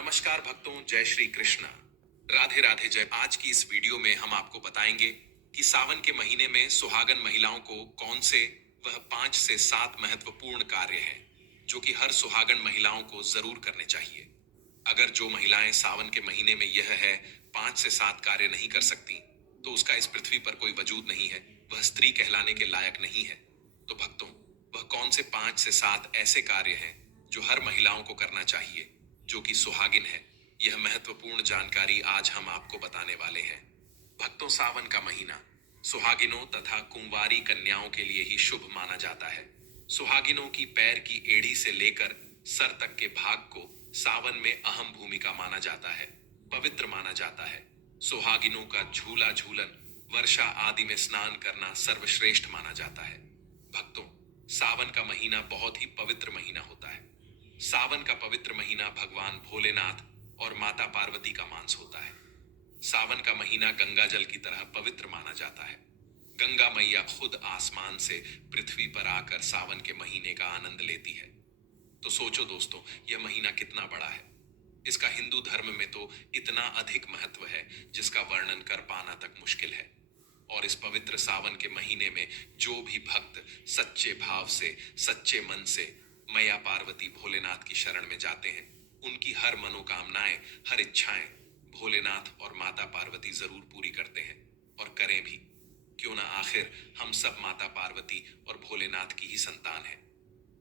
नमस्कार भक्तों, जय श्री कृष्ण। राधे राधे जय। आज की इस वीडियो में हम आपको बताएंगे कि सावन के महीने में सुहागन महिलाओं को कौन से वह 5 से 7 महत्वपूर्ण कार्य हैं जो कि हर सुहागन महिलाओं को जरूर करने चाहिए। अगर जो महिलाएं सावन के महीने में यह है 5 से 7 कार्य नहीं कर सकती, तो उसका इस पृथ्वी पर कोई वजूद नहीं है, वह स्त्री कहलाने के लायक नहीं है। तो भक्तों, वह कौन से 5 से 7 ऐसे कार्य हैं जो हर महिलाओं को करना चाहिए जो कि सुहागिन है? यह महत्वपूर्ण जानकारी आज हम आपको बताने वाले हैं। भक्तों, सावन का महीना सुहागिनों तथा कुंवारी कन्याओं के लिए ही शुभ माना जाता है। सुहागिनों की पैर की एड़ी से लेकर सर तक के भाग को सावन में अहम भूमिका माना जाता है, पवित्र माना जाता है। सुहागिनों का झूला झूलन, वर्षा आदि में स्नान करना सर्वश्रेष्ठ माना जाता है। भक्तों, सावन का महीना बहुत ही पवित्र महीना होता है। सावन का पवित्र महीना भगवान भोलेनाथ और माता पार्वती का मांस होता है। सावन का महीना गंगा जल की तरह पवित्र माना जाता है। गंगा मैया खुद आसमान से पृथ्वी पर आकर सावन के महीने का आनंद लेती है। तो सोचो दोस्तों, यह महीना कितना बड़ा है। इसका हिंदू धर्म में तो इतना अधिक महत्व है जिसका वर्णन कर पाना तक मुश्किल है। और इस पवित्र सावन के महीने में जो भी भक्त सच्चे भाव से, सच्चे मन से मैया पार्वती भोलेनाथ की शरण में जाते हैं, उनकी हर मनोकामनाएं, हर इच्छाएं भोलेनाथ और माता पार्वती जरूर पूरी करते हैं, और करें भी। क्यों ना, आखिर हम सब माता पार्वती और भोलेनाथ की ही संतान हैं।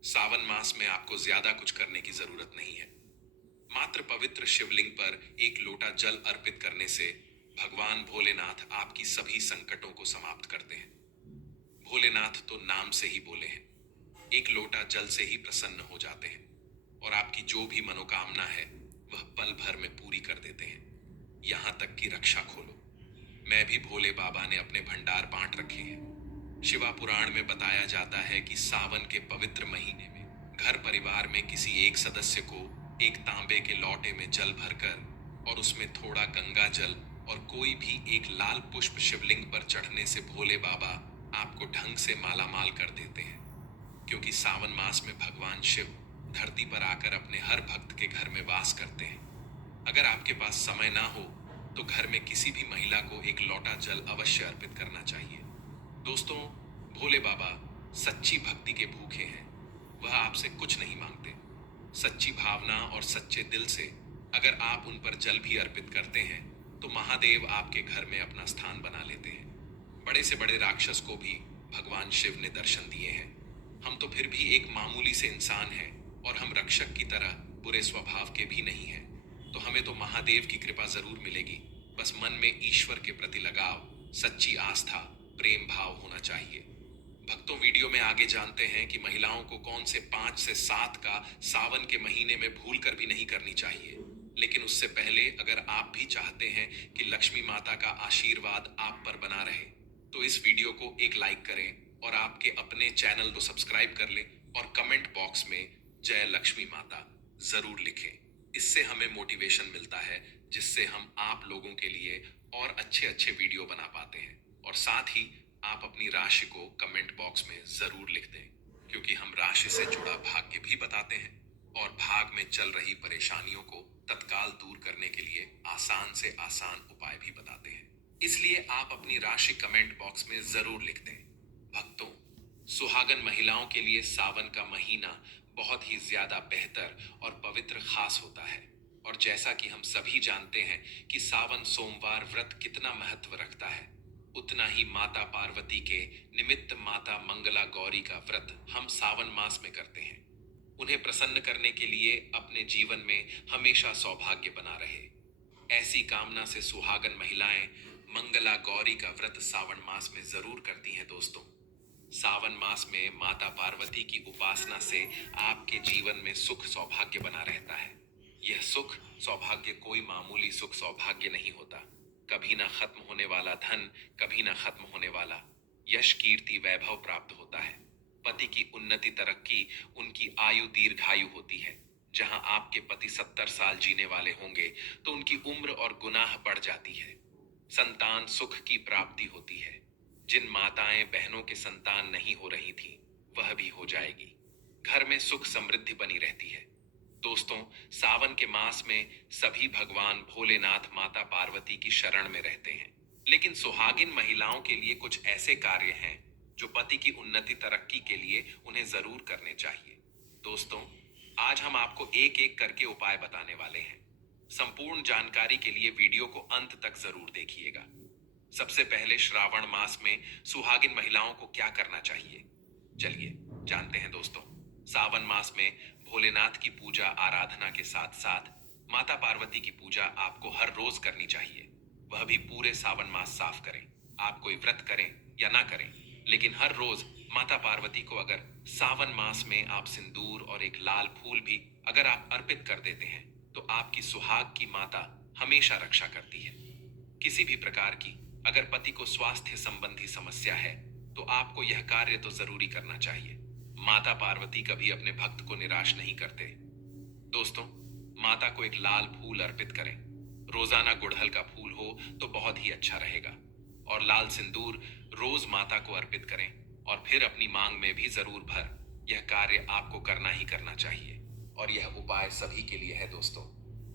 सावन मास में आपको ज्यादा कुछ करने की जरूरत नहीं है। मात्र पवित्र शिवलिंग पर एक लोटा जल अर्पित करने से भगवान भोलेनाथ आपकी सभी संकटों को समाप्त करते हैं। भोलेनाथ तो नाम से ही बोले हैं, एक लोटा जल से ही प्रसन्न हो जाते हैं, और आपकी जो भी मनोकामना है वह पल भर में पूरी कर देते हैं, यहां तक कि रक्षा खोलो। मैं भी भोले बाबा ने अपने भंडार बांट रखे हैं। शिवा पुराण में बताया जाता है कि सावन के पवित्र महीने में घर परिवार में किसी एक सदस्य को एक तांबे के लोटे में जल भरकर और उसमें थोड़ा गंगा जल और कोई भी एक लाल पुष्प शिवलिंग पर चढ़ने से भोले बाबा आपको ढंग से मालामाल कर देते हैं। क्योंकि सावन मास में भगवान शिव धरती पर आकर अपने हर भक्त के घर में वास करते हैं। अगर आपके पास समय ना हो तो घर में किसी भी महिला को एक लोटा जल अवश्य अर्पित करना चाहिए। दोस्तों, भोले बाबा सच्ची भक्ति के भूखे हैं। वह आपसे कुछ नहीं मांगते। सच्ची भावना और सच्चे दिल से अगर आप उन पर जल भी अर्पित करते हैं तो महादेव आपके घर में अपना स्थान बना लेते हैं। बड़े से बड़े राक्षस को भी भगवान शिव ने दर्शन दिए हैं। हम तो फिर भी एक मामूली से इंसान हैं, और हम रक्षक की तरह बुरे स्वभाव के भी नहीं हैं। तो हमें तो महादेव की कृपा जरूर मिलेगी। बस मन में ईश्वर के प्रति लगाव, सच्ची आस्था, प्रेम भाव होना चाहिए। भक्तों, वीडियो में आगे जानते हैं कि महिलाओं को कौन से 5 से 7 का सावन के महीने में भूल कर भी नहीं करनी चाहिए। लेकिन उससे पहले अगर आप भी चाहते हैं कि लक्ष्मी माता का आशीर्वाद आप पर बना रहे, तो इस वीडियो को एक लाइक करें और आपके अपने चैनल को सब्सक्राइब कर लें, और कमेंट बॉक्स में जय लक्ष्मी माता जरूर लिखें। इससे हमें मोटिवेशन मिलता है, जिससे हम आप लोगों के लिए और अच्छे अच्छे वीडियो बना पाते हैं। और साथ ही आप अपनी राशि को कमेंट बॉक्स में जरूर लिख दें, क्योंकि हम राशि से जुड़ा भाग्य भी बताते हैं और भाग में चल रही परेशानियों को तत्काल दूर करने के लिए आसान से आसान उपाय भी बताते हैं। इसलिए आप अपनी राशि कमेंट बॉक्स में जरूर लिख दें। भक्तों, सुहागन महिलाओं के लिए सावन का महीना बहुत ही ज्यादा बेहतर और पवित्र खास होता है। और जैसा कि हम सभी जानते हैं कि सावन सोमवार व्रत कितना महत्व रखता है, उतना ही माता पार्वती के निमित्त माता मंगला गौरी का व्रत हम सावन मास में करते हैं। उन्हें प्रसन्न करने के लिए अपने जीवन में हमेशा सौभाग्य बना रहे, ऐसी कामना से सुहागन महिलाएं मंगला गौरी का व्रत सावन मास में जरूर करती हैं। दोस्तों, सावन मास में माता पार्वती की उपासना से आपके जीवन में सुख सौभाग्य बना रहता है। यह सुख सौभाग्य कोई मामूली सुख सौभाग्य नहीं होता। कभी ना खत्म होने वाला धन, कभी ना खत्म होने वाला यश, कीर्ति, वैभव प्राप्त होता है। पति की उन्नति, तरक्की, उनकी आयु दीर्घायु होती है। जहां आपके पति 70 साल जीने वाले होंगे तो उनकी उम्र और गुनाह बढ़ जाती है। संतान सुख की प्राप्ति होती है। जिन माताएं बहनों के संतान नहीं हो रही थी, वह भी हो जाएगी। घर में सुख समृद्धि बनी रहती है। दोस्तों, सावन के मास में सभी भगवान भोलेनाथ माता पार्वती की शरण में रहते हैं। लेकिन सुहागिन महिलाओं के लिए कुछ ऐसे कार्य हैं जो पति की उन्नति तरक्की के लिए उन्हें जरूर करने चाहिए। दोस्तों, आज हम आपको एक एक करके उपाय बताने वाले हैं। संपूर्ण जानकारी के लिए वीडियो को अंत तक जरूर देखिएगा। सबसे पहले श्रावण मास में सुहागिन महिलाओं को क्या करना चाहिए, चलिए जानते हैं दोस्तों। सावन मास में भोलेनाथ की पूजा आराधना के साथ साथ माता पार्वती की पूजा आपको हर रोज करनी चाहिए। वह भी पूरे सावन मास साफ करें। आप कोई व्रत करें या ना करें, लेकिन हर रोज माता पार्वती को अगर सावन मास में आप सिंदूर और एक लाल फूल भी अगर आप अर्पित कर देते हैं तो आपकी सुहाग की माता हमेशा रक्षा करती है। किसी भी प्रकार की अगर पति को स्वास्थ्य संबंधी समस्या है तो आपको यह कार्य तो जरूरी करना चाहिए। माता पार्वती कभी अपने भक्त को निराश नहीं करते। दोस्तों, माता को एक लाल फूल अर्पित करें। रोजाना गुड़हल का फूल हो तो बहुत ही अच्छा रहेगा। और लाल सिंदूर रोज माता को अर्पित करें और फिर अपनी मांग में भी जरूर भर। यह कार्य आपको करना ही करना चाहिए और यह उपाय सभी के लिए है दोस्तों।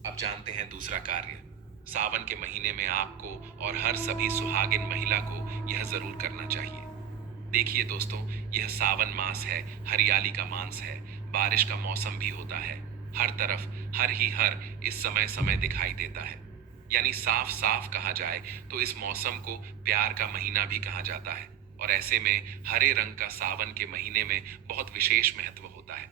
अब जानते हैं दूसरा कार्य। सावन के महीने में आपको और हर सभी सुहागिन महिला को यह जरूर करना चाहिए। देखिए दोस्तों, यह सावन मास है, हरियाली का मास है, बारिश का मौसम भी होता है। हर तरफ हर ही हर इस समय समय दिखाई देता है। यानी साफ साफ कहा जाए तो इस मौसम को प्यार का महीना भी कहा जाता है। और ऐसे में हरे रंग का सावन के महीने में बहुत विशेष महत्व होता है।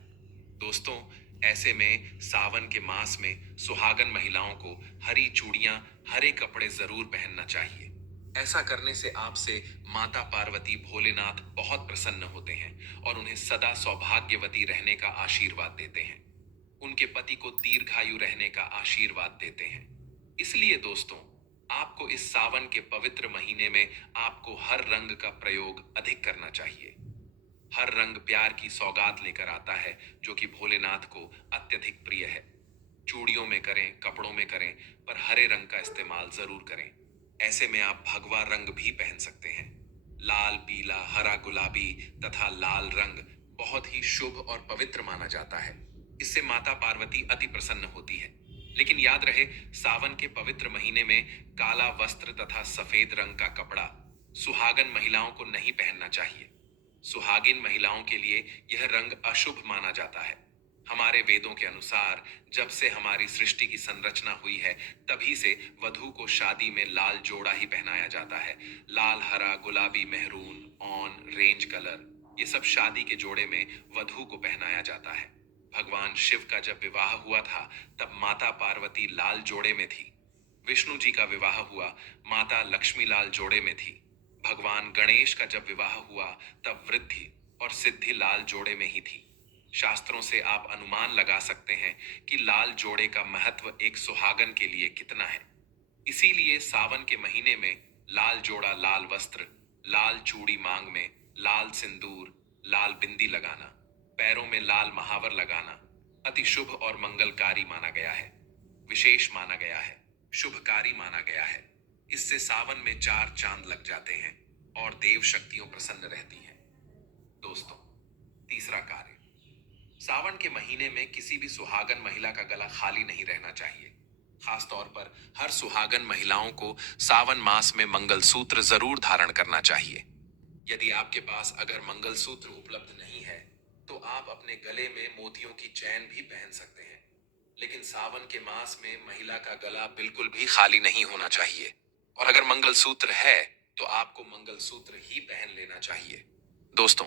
दोस्तों, ऐसे में सावन के मास में सुहागन महिलाओं को हरी चूड़ियां, हरे कपड़े जरूर पहनना चाहिए। ऐसा करने से आपसे माता पार्वती भोलेनाथ बहुत प्रसन्न होते हैं और उन्हें सदा सौभाग्यवती रहने का आशीर्वाद देते हैं। उनके पति को दीर्घायु रहने का आशीर्वाद देते हैं। इसलिए दोस्तों, आपको इस सावन के पवित्र महीने में आपको हर रंग का प्रयोग अधिक करना चाहिए। हर रंग प्यार की सौगात लेकर आता है जो कि भोलेनाथ को अत्यधिक प्रिय है। चूड़ियों में करें, कपड़ों में करें, पर हरे रंग का इस्तेमाल जरूर करें। ऐसे में आप भगवा रंग भी पहन सकते हैं। लाल, पीला, हरा, गुलाबी तथा लाल रंग बहुत ही शुभ और पवित्र माना जाता है। इससे माता पार्वती अति प्रसन्न होती है। लेकिन याद रहे, सावन के पवित्र महीने में काला वस्त्र तथा सफेद रंग का कपड़ा सुहागन महिलाओं को नहीं पहनना चाहिए। सुहागिन महिलाओं के लिए यह रंग अशुभ माना जाता है। हमारे वेदों के अनुसार जब से हमारी सृष्टि की संरचना हुई है तभी से वधु को शादी में लाल जोड़ा ही पहनाया जाता है। लाल, हरा, गुलाबी, मेहरून, ऑन, रेंज कलर, ये सब शादी के जोड़े में वधु को पहनाया जाता है। भगवान शिव का जब विवाह हुआ था तब माता पार्वती लाल जोड़े में थी। विष्णु जी का विवाह हुआ, माता लक्ष्मी लाल जोड़े में थी। भगवान गणेश का जब विवाह हुआ तब वृद्धि और सिद्धि लाल जोड़े में ही थी। शास्त्रों से आप अनुमान लगा सकते हैं कि लाल जोड़े का महत्व एक सुहागन के लिए कितना है। इसीलिए सावन के महीने में लाल जोड़ा, लाल वस्त्र, लाल चूड़ी मांग में, लाल सिंदूर, लाल बिंदी लगाना, पैरों में लाल महावर लगाना अति शुभ और मंगलकारी माना गया है, विशेष माना गया है, शुभकारी माना गया है। इससे सावन में 4 चांद लग जाते हैं और देव शक्तियों प्रसन्न रहती हैं। दोस्तों, तीसरा कार्य। सावन के महीने में किसी भी सुहागन महिला का गला खाली नहीं रहना चाहिए। खास तौर पर हर सुहागन महिलाओं को सावन मास में मंगलसूत्र जरूर धारण करना चाहिए। यदि आपके पास अगर मंगलसूत्र उपलब्ध नहीं है तो आप अपने गले में मोतियों की चैन भी पहन सकते हैं। लेकिन सावन के मास में महिला का गला बिल्कुल भी खाली नहीं होना चाहिए। और अगर मंगलसूत्र है तो आपको मंगलसूत्र ही पहन लेना चाहिए। दोस्तों,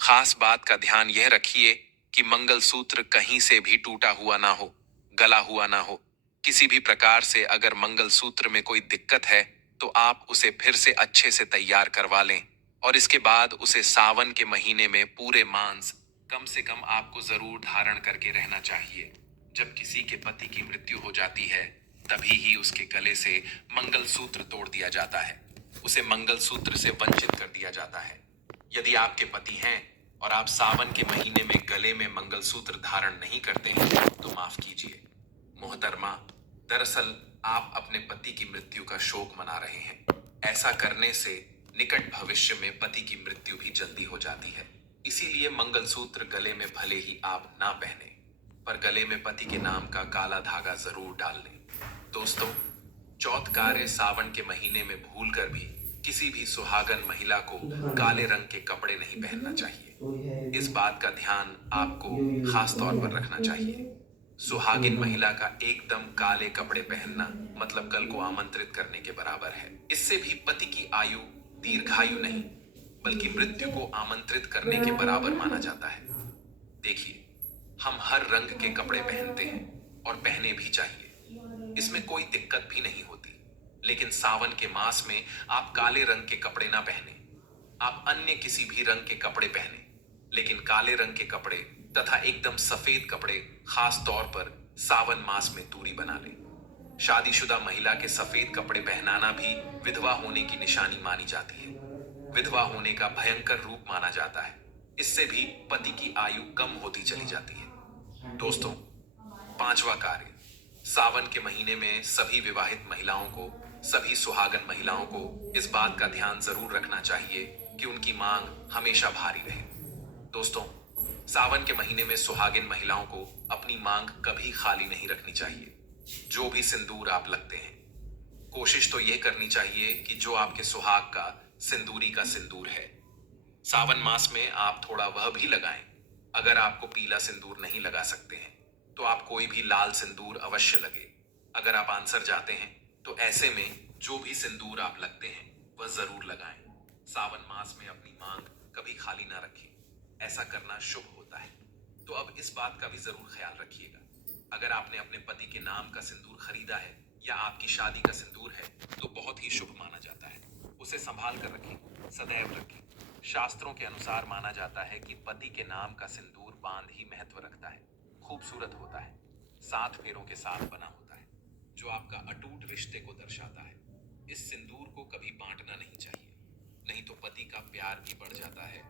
खास बात का ध्यान यह रखिए कि मंगलसूत्र कहीं से भी टूटा हुआ ना हो, गला हुआ ना हो। किसी भी प्रकार से अगर मंगलसूत्र में कोई दिक्कत है तो आप उसे फिर से अच्छे से तैयार करवा लें और इसके बाद उसे सावन के महीने में पूरे मांस कम से कम आपको जरूर धारण करके रहना चाहिए। जब किसी के पति की मृत्यु हो जाती है तभी ही उसके गले से मंगलसूत्र तोड़ दिया जाता है, उसे मंगलसूत्र से वंचित कर दिया जाता है। यदि आपके पति हैं और आप सावन के महीने में गले में मंगलसूत्र धारण नहीं करते हैं तो माफ कीजिए मोहतरमा, दरअसल आप अपने पति की मृत्यु का शोक मना रहे हैं। ऐसा करने से निकट भविष्य में पति की मृत्यु भी जल्दी हो जाती है। इसीलिए मंगलसूत्र गले में भले ही आप ना पहने, पर गले में पति के नाम का काला धागा जरूर डाल लें। दोस्तों, चौथ कार्य सावन के महीने में भूलकर भी किसी भी सुहागन महिला को काले रंग के कपड़े नहीं पहनना चाहिए। इस बात का ध्यान आपको खास तौर पर रखना चाहिए। सुहागिन महिला का एकदम काले कपड़े पहनना मतलब कल को आमंत्रित करने के बराबर है। इससे भी पति की आयु दीर्घायु नहीं बल्कि मृत्यु को आमंत्रित करने के बराबर माना जाता है। देखिए, हम हर रंग के कपड़े पहनते हैं और पहने भी चाहिए, इसमें कोई दिक्कत भी नहीं होती। लेकिन सावन के मास में आप काले रंग के कपड़े ना पहने। आप अन्य किसी भी रंग के कपड़े पहने, लेकिन काले रंग के कपड़े तथा एकदम सफेद कपड़े खास तौर पर सावन मास में दूरी बना लें। शादीशुदा महिला के सफेद कपड़े पहनाना भी विधवा होने की निशानी मानी जाती है। विधवा होने का भयंकर रूप माना जाता है। इससे भी पति की आयु कम होती चली जाती है। दोस्तों, पांचवा कार्य, सावन के महीने में सभी विवाहित महिलाओं को, सभी सुहागन महिलाओं को इस बात का ध्यान जरूर रखना चाहिए कि उनकी मांग हमेशा भारी रहे। दोस्तों, सावन के महीने में सुहागिन महिलाओं को अपनी मांग कभी खाली नहीं रखनी चाहिए। जो भी सिंदूर आप लगते हैं, कोशिश तो यह करनी चाहिए कि जो आपके सुहाग का सिंदूरी का सिंदूर है, सावन मास में आप थोड़ा वह भी लगाएं। अगर आपको पीला सिंदूर नहीं लगा सकते हैं तो आप कोई भी लाल सिंदूर अवश्य लगे। अगर आप आंसर जाते हैं तो ऐसे में जो भी सिंदूर आप लगते हैं वह जरूर लगाएं। सावन मास में अपनी मांग कभी खाली ना रखें, ऐसा करना शुभ होता है। तो अब इस बात का भी जरूर ख्याल रखिएगा, अगर आपने अपने पति के नाम का सिंदूर खरीदा है या आपकी शादी का सिंदूर है तो बहुत ही शुभ माना जाता है। उसे संभाल कर रखें, सदैव रखें। शास्त्रों के अनुसार माना जाता है कि पति के नाम का सिंदूर बांध ही महत्व रखता है, खूबसूरत होता है, 7 फेरों के साथ बना होता है, जो आपका अटूट रिश्ते को दर्शाता है। इस सिंदूर को कभी बांटना नहीं चाहिए, नहीं तो पति का प्यार भी बढ़ जाता है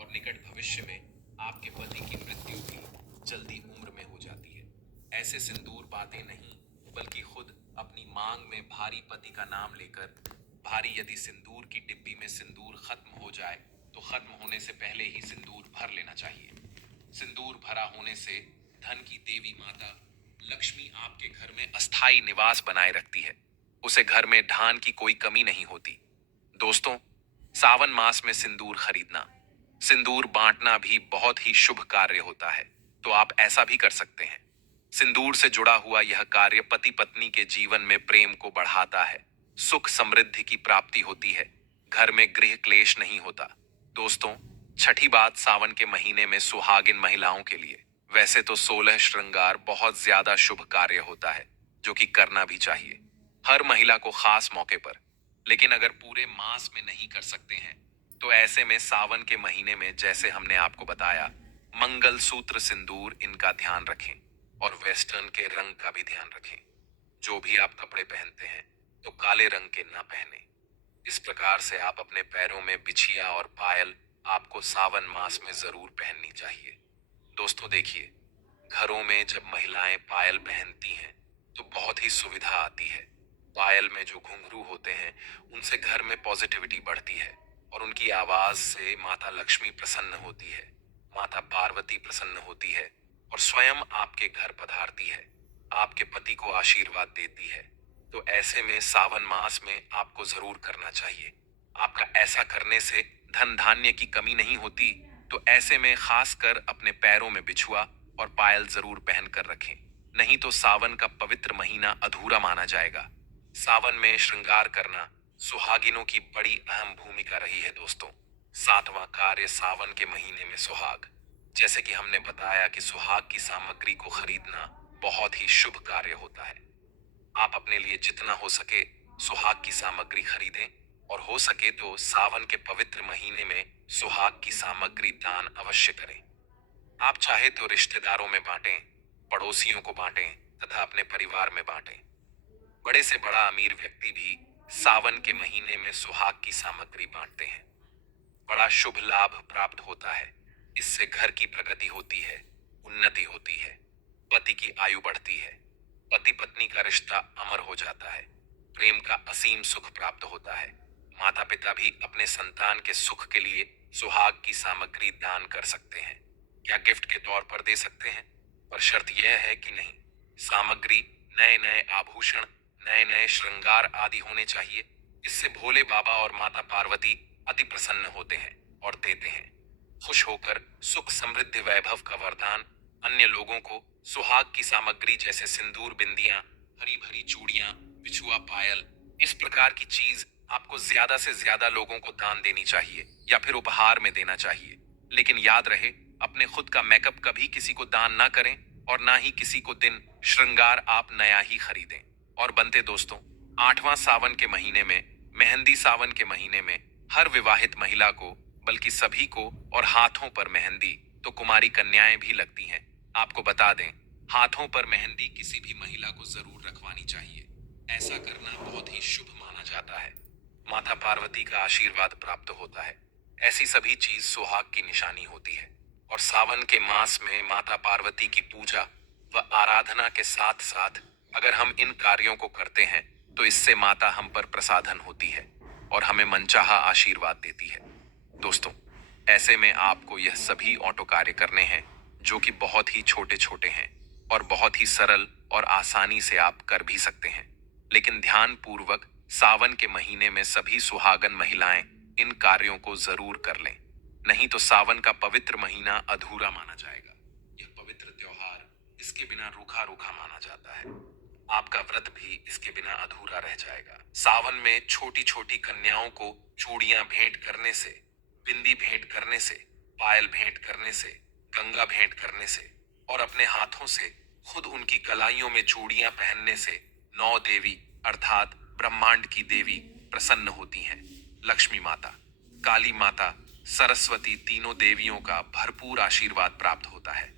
और निकट भविष्य में आपके पति की मृत्यु भी जल्दी उम्र में हो जाती है। ऐसे सिंदूर बातें नहीं बल्कि खुद अपनी मांग में भारी पति का नाम लेकर, भारी यदि सिंदूर की डिब्बी में सिंदूर खत्म हो जाए तो खत्म होने से पहले ही सिंदूर भर लेना चाहिए। सिंदूर भरा होने से धन की देवी माता लक्ष्मी आपके घर में अस्थायी निवास बनाए रखती है। उसे घर में धान की कोई कमी नहीं होती। दोस्तों, सावन मास में सिंदूर खरीदना, सिंदूर बांटना भी बहुत ही शुभ कार्य होता है। तो आप ऐसा भी कर सकते हैं। सिंदूर से जुड़ा हुआ यह कार्य पति पत्नी के जीवन में प्रेम को बढ़ाता है, सुख समृद्धि की प्राप्ति होती है, घर में गृह क्लेश नहीं होता। दोस्तों, छठी बात सावन के महीने में सुहागिन महिलाओं के लिए वैसे तो 16 श्रृंगार बहुत ज्यादा शुभ कार्य होता है, जो कि करना भी चाहिए हर महिला को खास मौके पर। लेकिन अगर पूरे मास में नहीं कर सकते हैं तो ऐसे में सावन के महीने में जैसे हमने आपको बताया, मंगल सूत्र सिंदूर इनका ध्यान रखें और वेस्टर्न के रंग का भी ध्यान रखें। जो भी आप कपड़े पहनते हैं तो काले रंग के ना पहने। इस प्रकार से आप अपने पैरों में बिछिया और पायल आपको सावन मास में जरूर पहननी चाहिए। दोस्तों देखिए, घरों में जब महिलाएं पायल पहनती हैं तो बहुत ही सुविधा आती है। पायल में जो घुंघरू होते हैं उनसे घर में पॉजिटिविटी बढ़ती है और उनकी आवाज से माता लक्ष्मी प्रसन्न होती है, माता पार्वती प्रसन्न होती है और स्वयं आपके घर पधारती है, आपके पति को आशीर्वाद देती है। तो ऐसे में सावन मास में आपको जरूर करना चाहिए। आपका ऐसा करने से धन धान्य की कमी नहीं होती। तो ऐसे में खासकर अपने पैरों में बिछुआ और पायल जरूर पहन कर रखें, नहीं तो सावन का पवित्र महीना अधूरा माना जाएगा। सावन में श्रृंगार करना सुहागिनों की बड़ी अहम भूमिका रही है। दोस्तों, 7वां कार्य सावन के महीने में सुहाग। जैसे कि हमने बताया कि सुहाग की सामग्री को खरीदना बहुत ही शुभ कार्य होता है। आप अपने लिए जितना हो सके सुहाग की सामग्री खरीदें और हो सके तो सावन के पवित्र महीने में सुहाग की सामग्री दान अवश्य करें। आप चाहे तो रिश्तेदारों में बांटें, पड़ोसियों को बांटें तथा अपने परिवार में बांटें। बड़े से बड़ा अमीर व्यक्ति भी सावन के महीने में सुहाग की सामग्री बांटते हैं। बड़ा शुभ लाभ प्राप्त होता है। इससे घर की प्रगति होती है, उन्नति होती है, पति की आयु बढ़ती है, पति पत्नी का रिश्ता अमर हो जाता है, प्रेम का असीम सुख प्राप्त होता है। माता पिता भी अपने संतान के सुख के लिए सुहाग की सामग्री दान कर सकते हैं या गिफ्ट के तौर पर दे सकते हैं। पर शर्त यह है कि नहीं, सामग्री नए नए आभूषण, नए नए श्रृंगार आदि होने चाहिए। इससे भोले बाबा और माता पार्वती अति प्रसन्न होते हैं और देते हैं। खुश होकर सुख समृद्धि वैभव का वरदान अन्य लोगों को सुहाग की सामग्री जैसे सिंदूर, बिंदियां, हरी भरी चूड़ियां, बिछुआ, पायल, इस प्रकार की चीज आपको ज्यादा से ज्यादा लोगों को दान देनी चाहिए या फिर उपहार में देना चाहिए। लेकिन याद रहे, अपने खुद का मेकअप कभी किसी को दान ना करें और ना ही किसी को दिन श्रृंगार आप नया ही खरीदें। और बनते दोस्तों, 8वां सावन के महीने में, मेहंदी सावन के महीने में, हर विवाहित महिला को, बल्कि सभी को, और हाथों पर मेहंदी तो कुमारी कन्याएं भी लगती हैं। आपको बता दें, हाथों पर मेहंदी किसी भी महिला को जरूर रखवानी चाहिए। ऐसा करना बहुत ही शुभ माना जाता है। माता पार्वती का आशीर्वाद प्राप्त होता है। ऐसी सभी चीज सुहाग की निशानी होती है। और सावन के मास में माता पार्वती की पूजा व आराधना के साथ साथ अगर हम इन कार्यों को करते हैं तो इससे माता हम पर प्रसादन होती है और हमें मनचाहा आशीर्वाद देती है। दोस्तों, ऐसे में आपको यह सभी ऑटो कार्य करने हैं जो कि बहुत ही छोटे छोटे हैं और बहुत ही सरल और आसानी से आप कर भी सकते हैं। लेकिन ध्यान पूर्वक सावन के महीने में सभी सुहागन महिलाएं इन कार्यों को जरूर कर लें, नहीं तो सावन का पवित्र महीना अधूरा माना जाएगा। यह पवित्र त्योहार इसके बिना रूखा रूखा माना जाता है। आपका व्रत भी इसके बिना अधूरा रह जाएगा। सावन में छोटी छोटी कन्याओं को चूड़ियां भेंट करने से, बिंदी भेंट करने से, पायल भेंट करने से, गंगा भेंट करने से और अपने हाथों से खुद उनकी कलाइयों में चूड़ियां पहनने से 9 देवी अर्थात ब्रह्मांड की देवी प्रसन्न होती हैं। लक्ष्मी माता, काली माता, सरस्वती, तीनों देवियों का भरपूर आशीर्वाद प्राप्त होता है।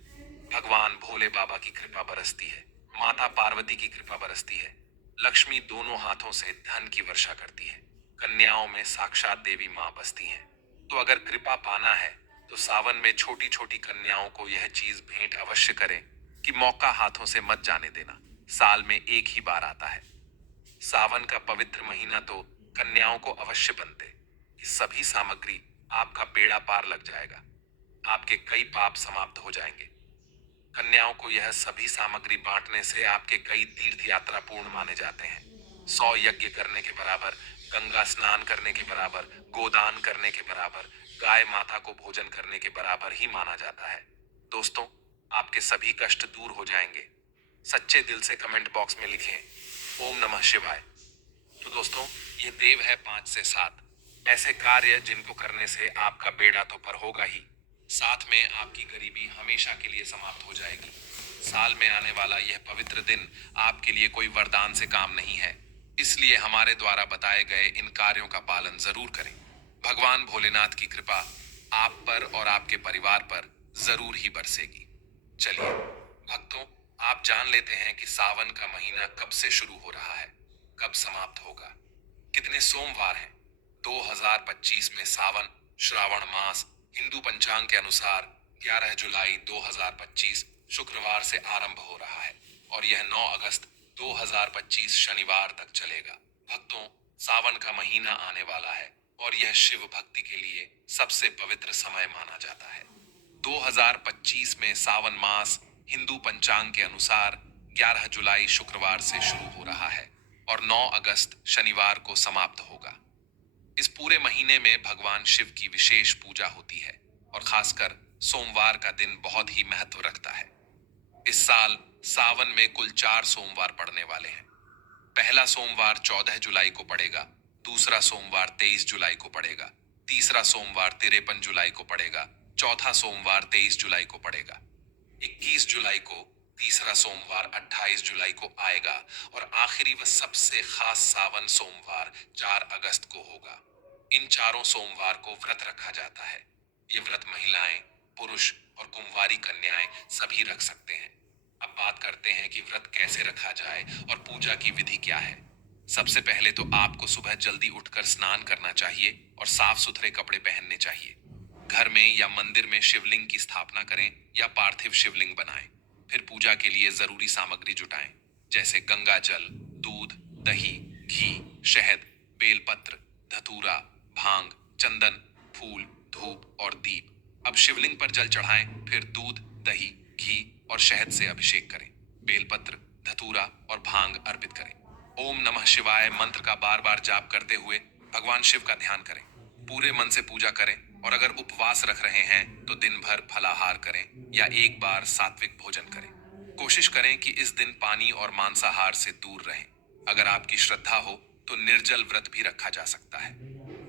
भगवान भोले बाबा की कृपा बरसती है, माता पार्वती की कृपा बरसती है। लक्ष्मी दोनों हाथों से धन की वर्षा करती है। कन्याओं में साक्षात देवी मां बसती हैं। तो अगर कृपा पाना है तो सावन में छोटी छोटी कन्याओं को यह चीज भेंट अवश्य करें कि मौका हाथों से मत जाने देना। साल में एक ही बार आता है। सावन का पवित्र महीना तो कन्याओं को अवश्य बनते। ये सभी सामग्री आपका बेड़ा पार लग जाएगा। आपके कई पाप समाप्त हो जाएंगे। कन्याओं को यह सभी सामग्री बांटने से आपके कई तीर्थ यात्रा पूर्ण माने जाते हैं। 100 यज्ञ करने के बराबर, गंगा स्नान करने के बराबर, गोदान करने के बराबर, गाय माता को भोजन करने के बराबर ही माना जाता है। दोस्तों, आपके सभी कष्ट दूर हो जाएंगे। सच्चे दिल से कमेंट बॉक्स में लिखें ओम नमः शिवाय। तो दोस्तों, ये देव है 5 से 7 ऐसे कार्य जिनको करने से आपका बेड़ा तो पर होगा ही, साथ में आपकी गरीबी हमेशा के लिए समाप्त हो जाएगी। साल में आने वाला यह पवित्र दिन आपके लिए कोई वरदान से काम नहीं है, इसलिए हमारे द्वारा बताए गए इन कार्यों का पालन जरूर करें। भगवान भोलेनाथ की कृपा आप पर और आपके परिवार पर जरूर ही बरसेगी। चलिए भक्तों, आप जान लेते हैं कि सावन का महीना कब से शुरू हो रहा है, कब समाप्त होगा, कितने सोमवार हैं। 2025 में सावन श्रावण मास हिंदू पंचांग के अनुसार 11 जुलाई 2025 शुक्रवार से आरंभ हो रहा है और यह 9 अगस्त 2025 शनिवार तक चलेगा। भक्तों, सावन का महीना आने वाला है और यह शिव भक्ति के लिए सबसे पवित्र समय माना जाता है। 2025 में सावन मास हिंदू पंचांग के अनुसार 11 जुलाई शुक्रवार से शुरू हो रहा है और 9 अगस्त शनिवार को समाप्त होगा। इस पूरे महीने में भगवान शिव की विशेष पूजा होती है और खासकर सोमवार का दिन बहुत ही महत्व रखता है। इस साल सावन में कुल 4 सोमवार पड़ने वाले हैं। पहला सोमवार 14 जुलाई को पड़ेगा, दूसरा सोमवार 23 जुलाई को पड़ेगा, तीसरा सोमवार 53 जुलाई को पड़ेगा, चौथा सोमवार 23 जुलाई को पड़ेगा। 21 जुलाई को तीसरा सोमवार 28 जुलाई को आएगा और आखिरी व सबसे खास सावन सोमवार 4 अगस्त को होगा। इन चारों सोमवार को व्रत रखा जाता है। ये व्रत महिलाएं, पुरुष और कुंवारी कन्याएं सभी रख सकते हैं। अब बात करते हैं कि व्रत कैसे रखा जाए और पूजा की विधि क्या है। सबसे पहले तो आपको सुबह जल्दी उठकर स्नान करना चाहिए और साफ सुथरे कपड़े पहनने चाहिए। घर में या मंदिर में शिवलिंग की स्थापना करें या पार्थिव शिवलिंग बनाएं। फिर पूजा के लिए जरूरी सामग्री जुटाएं, जैसे गंगा जल, दूध, दही, घी, शहद, बेलपत्र, धतूरा, भांग, चंदन, फूल, धूप और दीप। अब शिवलिंग पर जल चढ़ाएं, फिर दूध, दही, घी और शहद से अभिषेक करें। बेलपत्र, धतूरा और भांग अर्पित करें। ओम नमः शिवाय मंत्र का बार बार जाप करते हुए भगवान शिव का ध्यान करें। पूरे मन से पूजा करें और अगर उपवास रख रहे हैं तो दिन भर फलाहार करें या एक बार सात्विक भोजन करें। कोशिश करें कि इस दिन पानी और मांसाहार से दूर रहें। अगर आपकी श्रद्धा हो तो निर्जल व्रत भी रखा जा सकता है।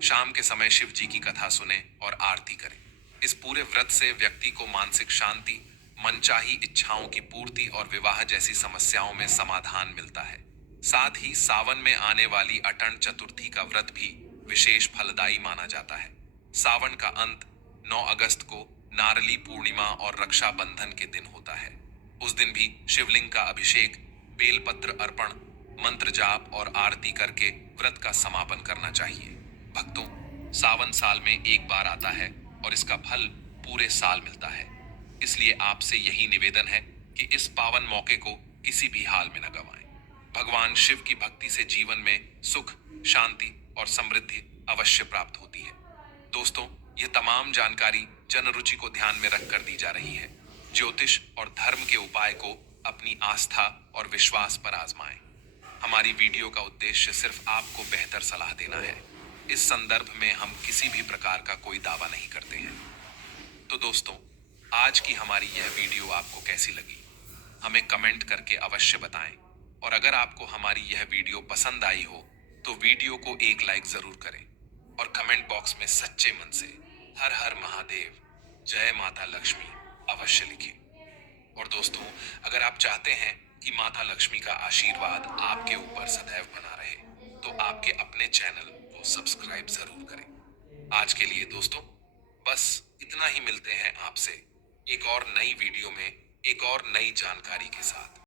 शाम के समय शिव जी की कथा सुने और आरती करें। इस पूरे व्रत से व्यक्ति को मानसिक शांति, मनचाही इच्छाओं की पूर्ति और विवाह जैसी समस्याओं में समाधान मिलता है। साथ ही सावन में आने वाली अटन चतुर्थी का व्रत भी विशेष फलदायी माना जाता है। सावन का अंत 9 अगस्त को नारली पूर्णिमा और रक्षाबंधन के दिन होता है। उस दिन भी शिवलिंग का अभिषेक, बेलपत्र अर्पण, मंत्र जाप और आरती करके व्रत का समापन करना चाहिए। भक्तों, सावन साल में एक बार आता है और इसका फल पूरे साल मिलता है। इसलिए आपसे यही निवेदन है कि इस पावन मौके को किसी भी हाल में न गंवाएं। भगवान शिव की भक्ति से जीवन में सुख, शांति और समृद्धि अवश्य प्राप्त होती है। दोस्तों, ये तमाम जानकारी जन रुचि को ध्यान में रखकर दी जा रही है। ज्योतिष और धर्म के उपाय को अपनी आस्था और विश्वास पर आजमाएं। हमारी वीडियो का उद्देश्य सिर्फ आपको बेहतर सलाह देना है। इस संदर्भ में हम किसी भी प्रकार का कोई दावा नहीं करते हैं। तो दोस्तों, आज की हमारी यह वीडियो आपको कैसी लगी, हमें कमेंट करके अवश्य बताएं। और अगर आपको हमारी यह वीडियो पसंद आई हो तो वीडियो को एक लाइक जरूर करें और कमेंट बॉक्स में सच्चे मन से हर हर महादेव, जय माता लक्ष्मी अवश्य लिखें। और दोस्तों, अगर आप चाहते हैं कि माता लक्ष्मी का आशीर्वाद आपके ऊपर सदैव बना रहे तो आपके अपने चैनल को सब्सक्राइब जरूर करें। आज के लिए दोस्तों बस इतना ही। मिलते हैं आपसे एक और नई वीडियो में एक और नई जानकारी के साथ।